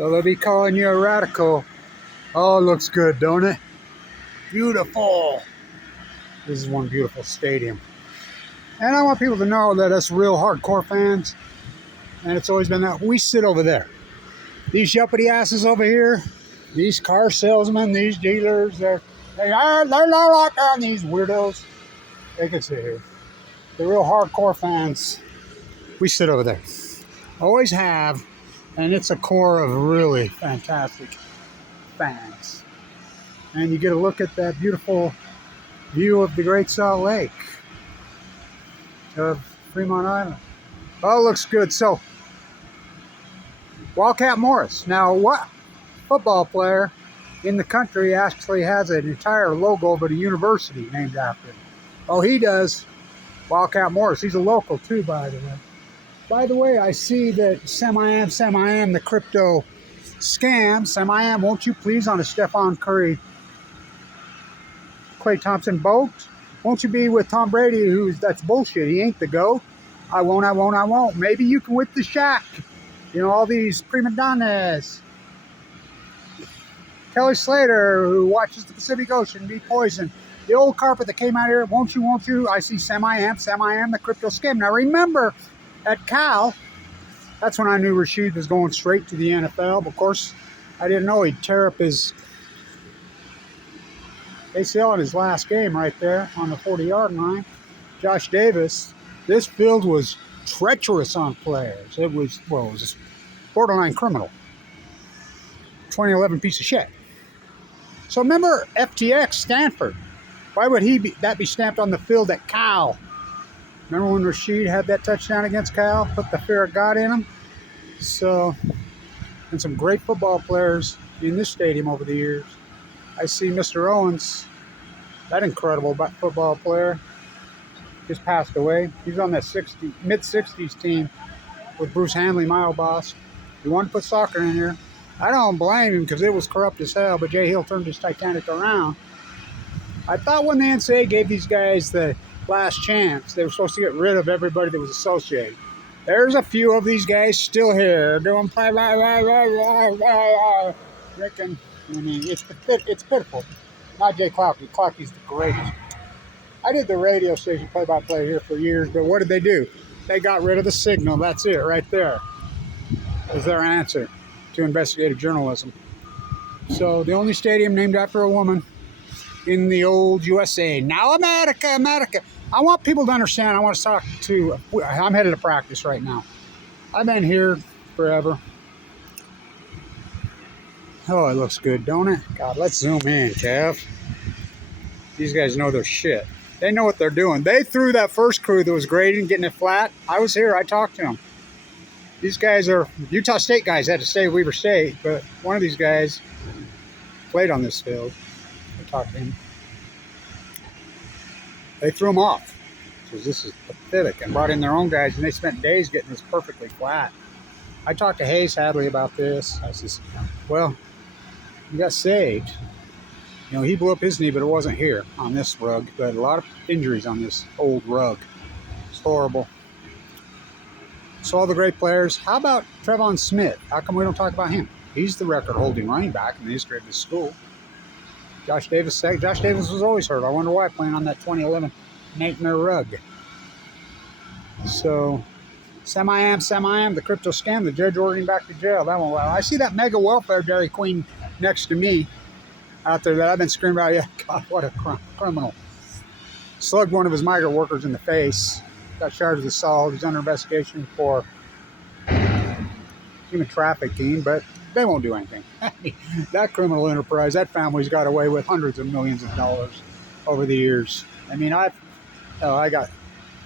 So they'll be calling you a radical. Oh, it looks good, don't it? Beautiful. This is one beautiful stadium. And I want people to know that us real hardcore fans, and it's always been that, we sit over there. These yuppity asses over here, these car salesmen, these dealers, they're not like these weirdos. They can sit here. The real hardcore fans, we sit over there. Always have, and it's a core of really fantastic fans. And you get a look at that beautiful view of the Great Salt Lake of Fremont Island. Oh, it looks good. So, Wildcat Morris. Now, what football player in the country actually has an entire logo of a university named after him? Oh, he does. Wildcat Morris. He's a local too, by the way. By the way, I see that Sam-I-Am, the crypto scam. Sam-I-Am, won't you please, on a Stephon Curry, Klay Thompson boat? Won't you be with Tom Brady, that's bullshit. He ain't the GOAT. I won't. Maybe you can with the Shaq. You know, all these prima donnas. Kelly Slater, who watches the Pacific Ocean be poisoned. The old carpet that came out here, won't you? I see Sam-I-Am, the crypto scam. Now remember, at Cal, that's when I knew Rashid was going straight to the NFL. But of course, I didn't know he'd tear up his ACL in his last game right there on the 40-yard line. Josh Davis, this field was treacherous on players. It was just borderline criminal. 2011 piece of shit. So remember FTX, Stanford. Why would that be stamped on the field at Cal? Remember when Rashid had that touchdown against Cal? Put the fear of God in him? So, and some great football players in this stadium over the years. I see Mr. Owens, that incredible football player, just passed away. He's on that mid-60s team with Bruce Hanley, my boss. He wanted to put soccer in here. I don't blame him because it was corrupt as hell, but Jay Hill turned his Titanic around. I thought when the NCAA gave these guys the last chance, they were supposed to get rid of everybody that was associated. There's a few of these guys still here doing drinking. I mean, it's pitiful. Not Jay Cloukey. Cloukey's the greatest. I did the radio station play-by-play here for years, but what did they do? They got rid of the signal. That's it right there. Is their answer to investigative journalism. So the only stadium named after a woman in the old USA. Now America. I want people to understand. I want to talk to, I'm headed to practice right now. I've been here forever. Oh, it looks good, don't it? God, let's zoom in, Kev. These guys know their shit. They know what they're doing. They threw that first crew that was grading, getting it flat. I was here. I talked to them. These guys are Utah State guys. Had to stay at Weber State, but one of these guys played on this field. I talked to him. They threw them off because this is pathetic, and brought in their own guys, and they spent days getting this perfectly flat. I talked to Hayes Hadley about this. I said, well, he got saved. You know, he blew up his knee, but it wasn't here on this rug. But a lot of injuries on this old rug. It's horrible. So all the great players. How about Trevon Smith? How come we don't talk about him? He's the record-holding running back in the history of this school. Josh Davis was always hurt. I wonder why, playing on that 2011 nightmare rug. So, Sam-I-Am, the crypto scam, the judge ordering back to jail. That one, well, I see that mega welfare Dairy Queen next to me out there that I've been screaming about. Yeah, God, what a criminal. Slugged one of his migrant workers in the face. Got charged with assault. He's under investigation for human trafficking, but they won't do anything. That criminal enterprise, that family's got away with hundreds of millions of dollars over the years. I mean,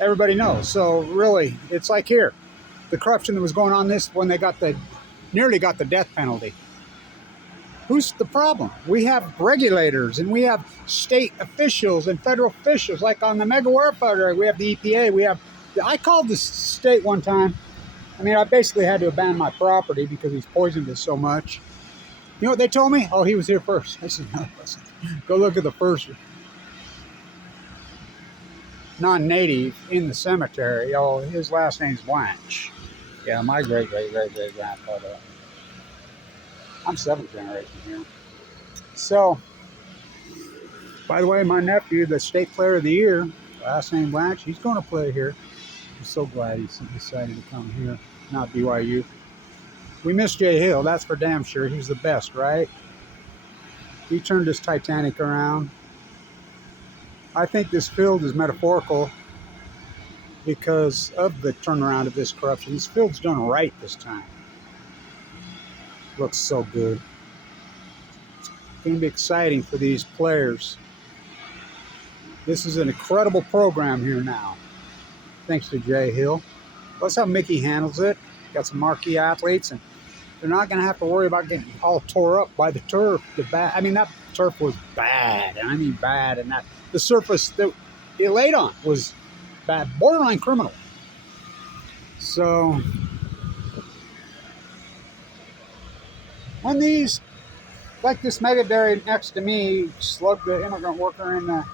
everybody knows. So really, it's like here, the corruption that was going on when they nearly got the death penalty. Who's the problem? We have regulators, and we have state officials and federal officials, like on the mega welfare. We have the EPA. I called the state one time. I mean, I basically had to abandon my property because he's poisoned us so much. You know what they told me? Oh, he was here first. I said, no, listen. Go look at the first non-native in the cemetery. Oh, his last name's Blanch. Yeah, my great-great-great-great-grandfather. I'm 7th generation here. So, by the way, my nephew, the state player of the year, last name Blanch, he's going to play here. I'm so glad he decided to come here, not BYU. We miss Jay Hill, that's for damn sure. He's the best, right? He turned this Titanic around. I think this field is metaphorical because of the turnaround of this corruption. This field's done right this time. Looks so good. It's going to be exciting for these players. This is an incredible program here now, thanks to Jay Hill. That's how Mickey handles it. Got some marquee athletes, and they're not going to have to worry about getting all tore up by the turf. I mean, that turf was bad, and I mean bad, and that the surface that they laid on was bad, borderline criminal. So when these, like this mega dairy next to me, slugged the immigrant worker in the,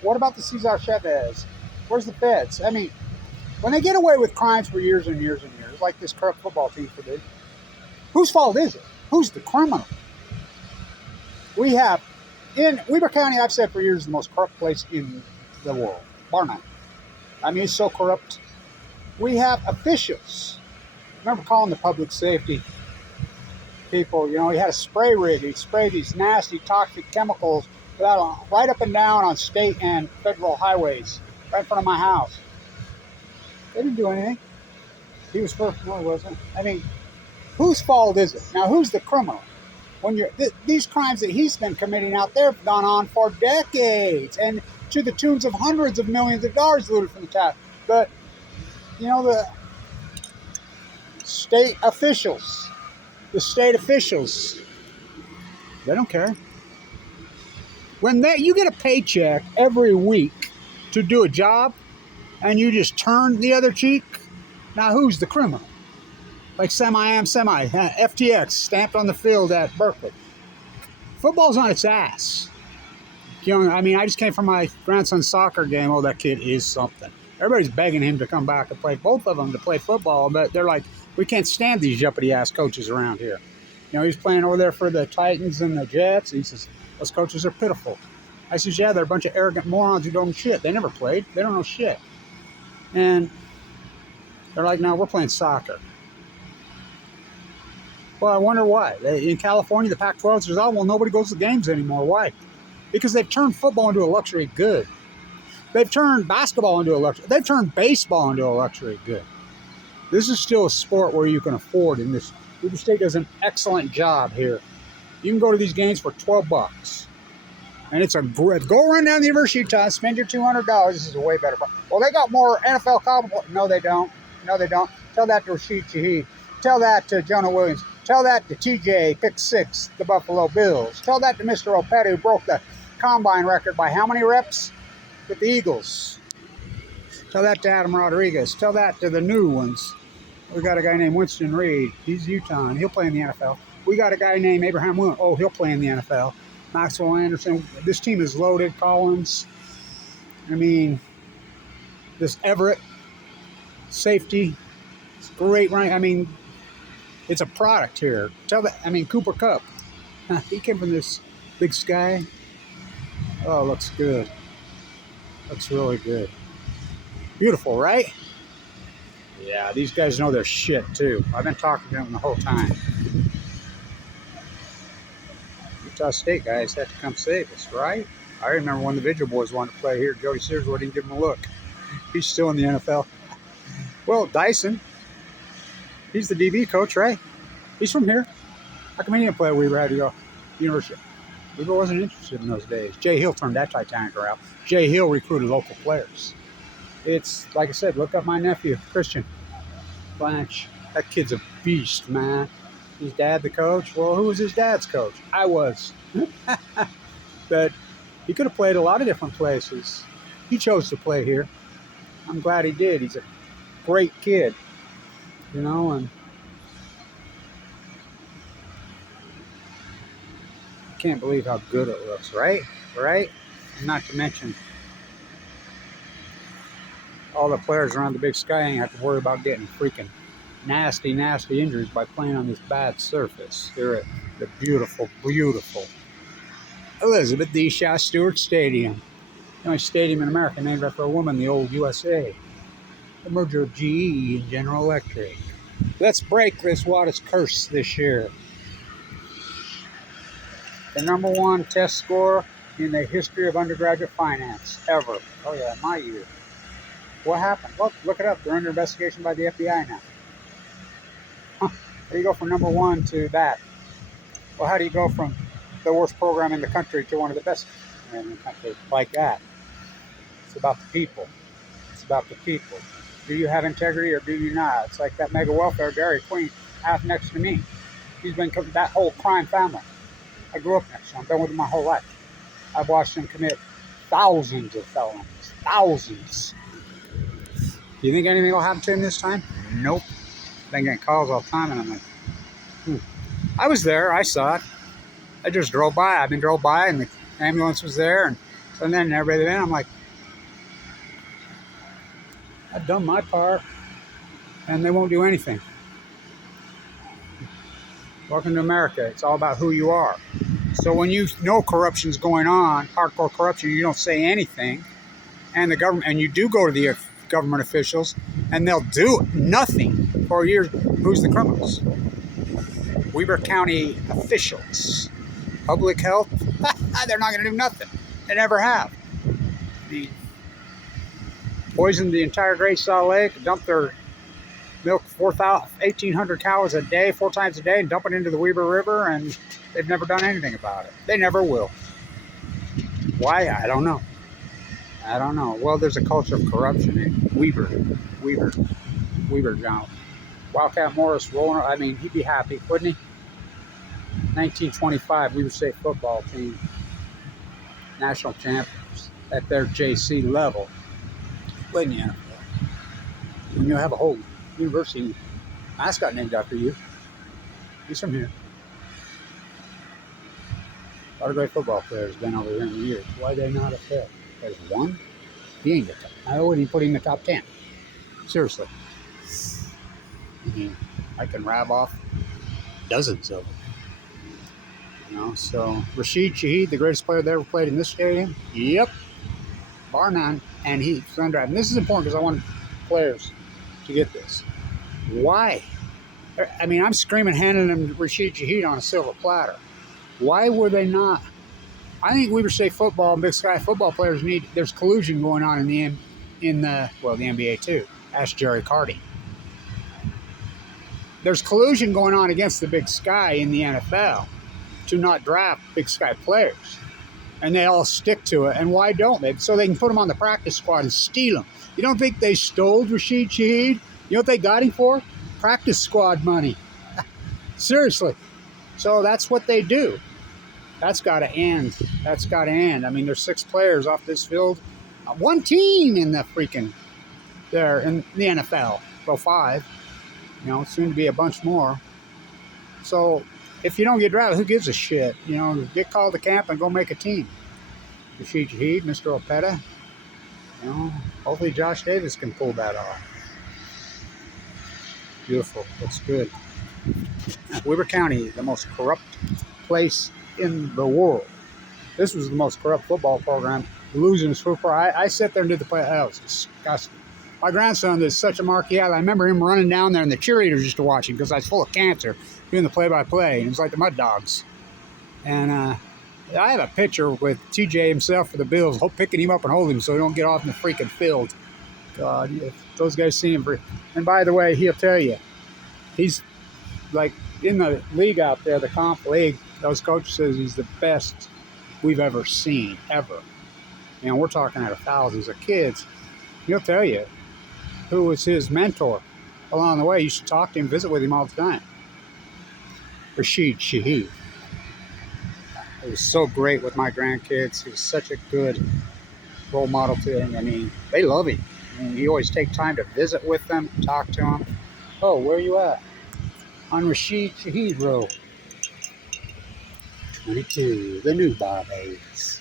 what about the Cesar Chavez? Where's the feds? I mean, when they get away with crimes for years and years and years, like this corrupt football team did, whose fault is it? Who's the criminal? We have, in Weber County, I've said for years, the most corrupt place in the world, bar none. I mean, it's so corrupt. We have officials. I remember calling the public safety people, he had a spray rig. He'd spray these nasty, toxic chemicals right up and down on state and federal highways, right in front of my house. They didn't do anything. He was first. No, he wasn't. I mean, whose fault is it? Now, who's the criminal? When these crimes that he's been committing out there have gone on for decades, and to the tunes of hundreds of millions of dollars looted from the tax. But the state officials, they don't care. When you get a paycheck every week to do a job, and you just turn the other cheek, now who's the criminal? Like FTX stamped on the field at Berkeley. Football's on its ass. I just came from my grandson's soccer game. Oh, that kid is something. Everybody's begging him to come back and play, both of them to play football, but they're like, we can't stand these yuppity-ass coaches around here. He's playing over there for the Titans and the Jets. He says, those coaches are pitiful. I says, yeah, they're a bunch of arrogant morons who don't know shit. They never played. They don't know shit. And they're like, no, we're playing soccer. Well, I wonder why. In California, the Pac-12 says, oh, well, nobody goes to games anymore. Why? Because they've turned football into a luxury good. They've turned basketball into a luxury. They've turned baseball into a luxury good. This is still a sport where you can afford, and this Weber State does an excellent job here. You can go to these games for $12. And it's a great, go run down the University of Utah, spend your $200. This is a way better. Well, they got more NFL college. No, they don't. No, they don't. Tell that to Rashid Shaheed. Tell that to Jonah Williams. Tell that to TJ, pick 6, the Buffalo Bills. Tell that to Mr. Opeta, who broke the combine record by how many reps? With the Eagles. Tell that to Adam Rodriguez. Tell that to the new ones. We got a guy named Winston Reed. He's Utah, and he'll play in the NFL. We got a guy named Abraham Williams. Oh, he'll play in the NFL. Maxwell Anderson. This team is loaded. Collins. I mean, this Everett. Safety. It's great, right? I mean, it's a product here. Cooper Kupp. He came from this Big Sky. Oh, looks good. Looks really good. Beautiful, right? Yeah, these guys know their shit, too. I've been talking to them the whole time. Utah State guys had to come save us, right? I remember when the Vigil boys wanted to play here. Jody Sears wouldn't even give them a look. He's still in the NFL. Well, Dyson, he's the DB coach, right? He's from here. How come he didn't play at Weber? Had to go University. Weber wasn't interested in those days. Jay Hill turned that Titanic around. Jay Hill recruited local players. It's, like I said, look up my nephew, Christian Blanch. That kid's a beast, man. His dad the coach? Well, who was his dad's coach? I was. But he could have played a lot of different places. He chose to play here. I'm glad he did. He's a great kid, and I can't believe how good it looks, right? Right? Not to mention all the players around the Big Sky ain't have to worry about getting freaking nasty, nasty injuries by playing on this bad surface here at the beautiful, beautiful Elizabeth D. Shaw Stewart Stadium. The only stadium in America named after a woman, the old USA. The merger of GE and General Electric. Let's break this Wattis curse this year. The #1 test score in the history of undergraduate finance ever. Oh yeah, my year. What happened? Well, look it up. They're under investigation by the FBI now. Huh. How do you go from #1 to that? Well, how do you go from the worst program in the country to one of the best in the country like that? It's about the people. It's about the people. Do you have integrity or do you not? It's like that mega welfare Dairy Queen half next to me. He's been that whole crime family. I grew up next to him. I've been with him my whole life. I've watched him commit thousands of felonies. Thousands. Do you think anything will happen to him this time? Nope. Been getting calls all the time, and I'm like, I was there. I saw it. I just drove by. I've been drove by, and the ambulance was there, and so then everybody then I'm like, I've done my part, and they won't do anything. Welcome to America. It's all about who you are. So when you know corruption's going on, hardcore corruption, you don't say anything, and the government, and you do go to the government officials, and they'll do nothing for years. Who's the criminals? Weber County officials. Public health, they're not going to do nothing. They never have. They poisoned the entire Great Salt Lake, dumped their milk 1,800 cows a day, 4 times a day, and dump it into the Weber River, and they've never done anything about it. They never will. Why? I don't know. I don't know. Well, there's a culture of corruption in Weber, John. Wildcat Morris rolling, I mean, he'd be happy, wouldn't he? 1925, Weber State football team, national champions at their JC level. Played in the NFL. When you have a whole university mascot named after you, he's from here. A lot of great football players been over here in the years. Why are they not up there? There's one. He ain't the top. I wouldn't put him in the top 10. Seriously. I mean, I can rab off dozens of them. You know, so Rashid Shaheed, the greatest player that ever played in this stadium. Yep. Bar none. And he's undrafted. And this is important because I want players to get this. Why? I mean, I'm screaming, handing them Rashid Shaheed on a silver platter. Why were they not? I think Weber State football and Big Sky football players there's collusion going on in the NBA too. Ask Jerry Carty. There's collusion going on against the Big Sky in the NFL to not draft Big Sky players. And they all stick to it. And why don't they? So they can put them on the practice squad and steal them. You don't think they stole Rashid Shaheed? You know what they got him for? Practice squad money. Seriously. So that's what they do. That's got to end. That's got to end. I mean, there's 6 players off this field. One team in the freaking, there in the NFL. Well, 5. You know, soon to be a bunch more. So if you don't get drafted, who gives a shit? You know, get called to camp and go make a team. Rashid Shaheed, Mr. Opeta. You know, hopefully Josh Davis can pull that off. Beautiful. Looks good. Weber County, the most corrupt place in the world. This was the most corrupt football program. Losing his football. I sat there and did the play. That was disgusting. My grandson is such a marquee. I remember him running down there and the cheerleaders used to watch him because I was full of cancer doing the play-by-play. And it was like the Mud Dogs. And I have a picture with TJ himself for the Bills, picking him up and holding him so he don't get off in the freaking field. God, if those guys see him. And by the way, he'll tell you, he's like in the league out there, the comp league, those coaches says he's the best we've ever seen, ever. You know, we're talking out of thousands of kids. He'll tell you who was his mentor along the way. You should talk to him, visit with him all the time. Rashid Shaheed. It was so great with my grandkids. He was such a good role model to them. I mean, they love him. I mean, you always take time to visit with them, talk to them. Oh, where are you at? On Rashid Shaheed Road. 22, the new Barbados.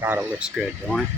God, it looks good, don't it?